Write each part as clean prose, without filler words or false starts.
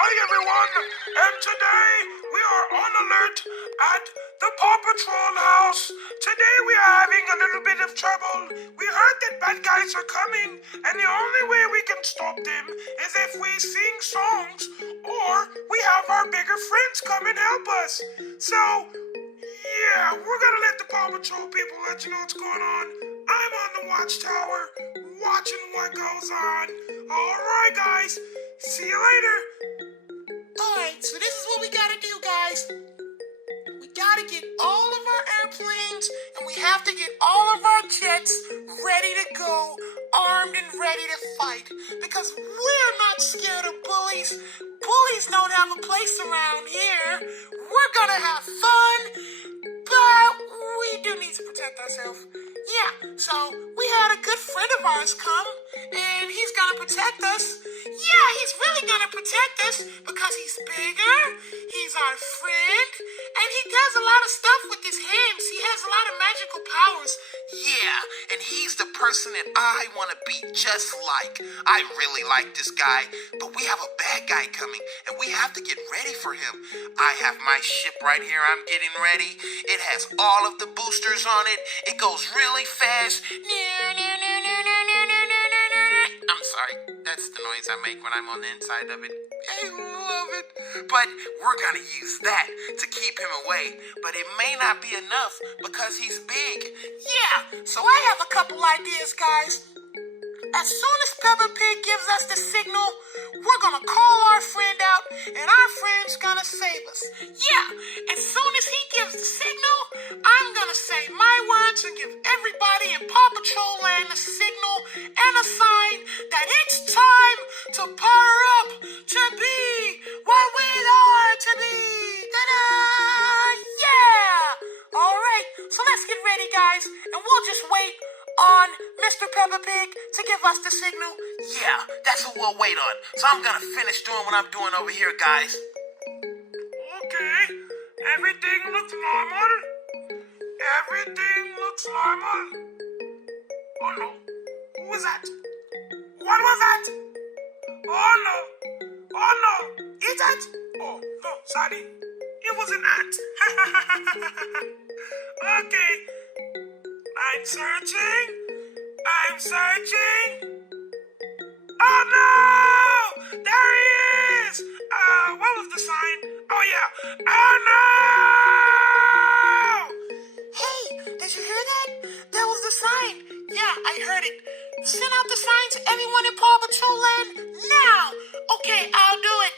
Hi everyone, and today we are on alert at the Paw Patrol house. Today we are having a little bit of trouble. We heard that bad guys are coming, and the only way we can stop them is if we sing songs or we have our bigger friends come and help us. So, yeah, we're gonna let the Paw Patrol people let you know what's going on. I'm on the watchtower, watching what goes on. Alright guys, see you later. Alright, so this is what we gotta do, guys. We gotta get all of our airplanes and we have to get all of our jets ready to go, armed and ready to fight. Because we're not scared of bullies. Bullies don't have a place around here. We're gonna have fun, but we do need to protect ourselves. Yeah, so we had a good friend of ours come, and he's gonna protect us. Yeah, he's really gonna protect us because he's bigger, he's our friend, and he does a lot of stuff with his hands. He has a lot of magical powers. Yeah, and he's the person that I want to be just like. I really like this guy, but we have a bad guy coming, and we have to get ready for him. I have my ship right here. I'm getting ready. It has all of the boosters on it. It goes really fast. I'm sorry. That's the noise I make when I'm on the inside of it. I love it. But we're going to use that to keep him away. But it may not be enough because he's big. Yeah, so I have a couple ideas, guys. As soon as Peppa Pig gives us the signal, we're gonna call our friend out, and our friend's gonna save us. Yeah, as soon as he gives the signal, I'm gonna say my words and give everybody in Paw Patrol Land a signal and a sign that it's time to power up to be what we are to be. Ta-da! Yeah! All right, so let's get ready, guys, and we'll just wait on Mr. Peppa Pig to give us the signal. Yeah, that's what we'll wait on. So I'm gonna finish doing what I'm doing over here, guys. Okay, everything looks normal. Everything looks normal. Oh no, who was that? What was that? Oh no, oh no, is that? Oh no, sorry, it was an ant. Okay, I'm searching. Oh no! There he is! What was the sign? Oh yeah! Oh no! Hey, did you hear that? That was the sign. Yeah, I heard it. Send out the sign to everyone in Paw Patrol Land now. Okay, I'll do it.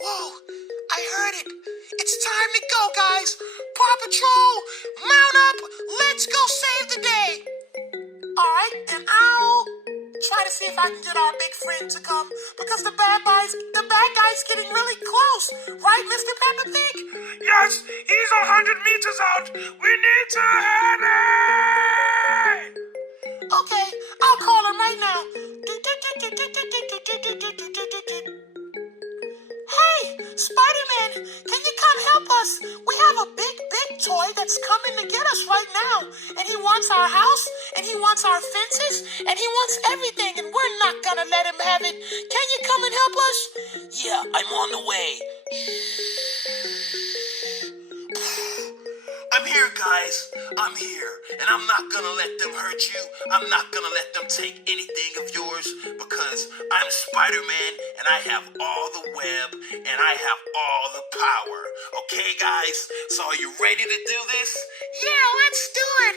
Whoa, I heard it. It's time to go, guys. Paw Patrol, mount up. Let's go save the day. All right, and I'll try to see if I can get our big friend to come because the bad guy's getting really close. Right, Mr. Peppa Pig? Yes, he's 100 meters out. We need to hurry! Okay, I'll call him right now. Hey, Spiderman, can you come help us? We have a big toy that's coming to get us right now. And he wants our house, and he wants our fences, and he wants everything, and we're not gonna let him have it. Can you come and help us? Yeah, I'm on the way. I'm here, guys. I'm here. And I'm not gonna let them hurt you. I'm not gonna let them take anything of yours because I'm Spider-Man and I have all the web and I have all the power. Okay, guys? So are you ready to do this? Yeah, let's do it.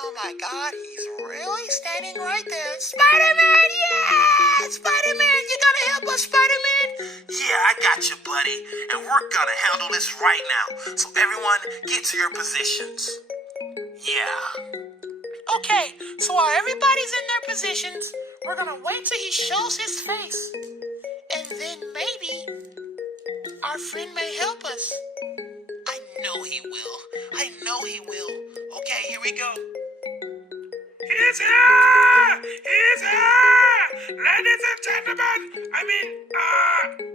Oh my God, he's really standing right there. Spider-Man, yeah! Spider-Man, you gonna help us, Spider-Man? Yeah, I got you, buddy. And we're gonna handle this right now. So everyone, get to your positions. Yeah. Okay, so while everybody's in their positions, we're gonna wait till he shows his face. And then maybe our friend may help us. I know he will. I know he will. Okay, here we go. He's here! He's here! Ladies and gentlemen,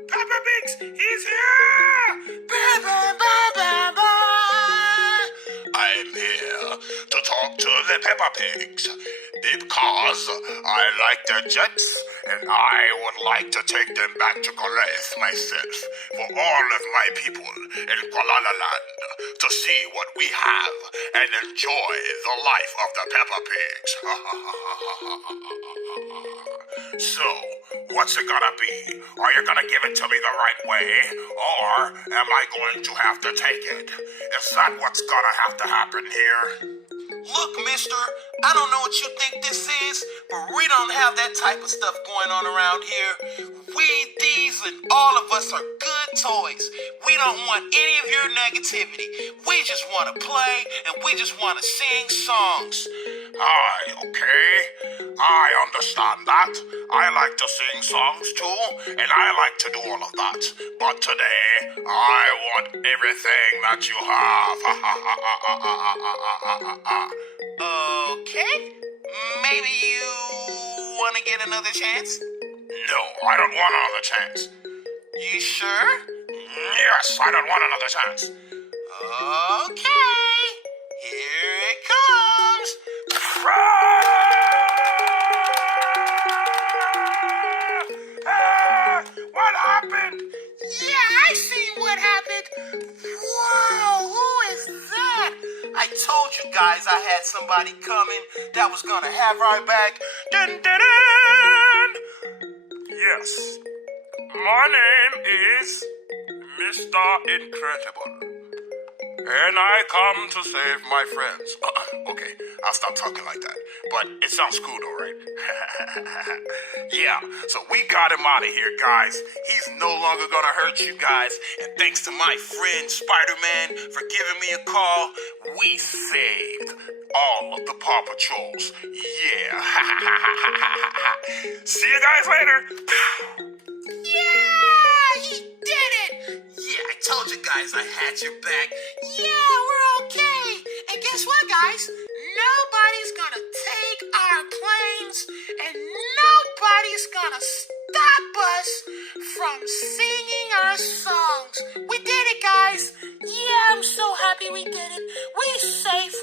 Peppa Pigs, he's here! I am here to talk to the Peppa Pigs because I like their jets and I would like to take them back to Goliath myself for all of my people in Kuala Land to see what we have and enjoy the life of the Peppa Pigs. So, what's it gonna be? Are you gonna give it to me the right way, or am I going to have to take it? Is that what's gonna have to happen here? Look, mister, I don't know what you think this is, but we don't have that type of stuff going on around here. These, and all of us are good toys. We don't want any of your negativity. We just want to play, and we just want to sing songs. Aye, okay. I understand that. I like to sing songs too, and I like to do all of that. But today, I want everything that you have. Okay, maybe you want to get another chance? No, I don't want another chance. You sure? Yes, I don't want another chance. Okay, here it comes. What happened? Yeah, I see what happened. Whoa, who is that? I told you guys I had somebody coming that was gonna have our back. Dun, dun, dun. Yes, my name is Mr. Incredible, and I come to save my friends. Okay, I'll stop talking like that, but it sounds cool though, right? Yeah, so we got him out of here, guys. He's no longer gonna hurt you guys, and thanks to my friend Spiderman for giving me a call, we saved all of the Paw Patrols. Yeah. See you guys later. Yeah, he did it. Yeah, I told you guys I had your back. Yeah, we're okay. And guess what, guys? Nobody's gonna take our planes, and nobody's gonna stop us from singing our songs. We did it, guys. Yeah, I'm so happy we did it. We're safe.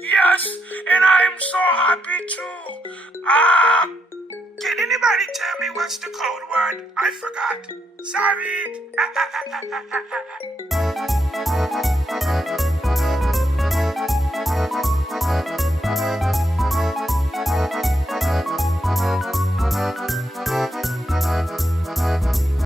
Yes, and I'm so happy too. Can anybody tell me what's the code word? I forgot. Sorry.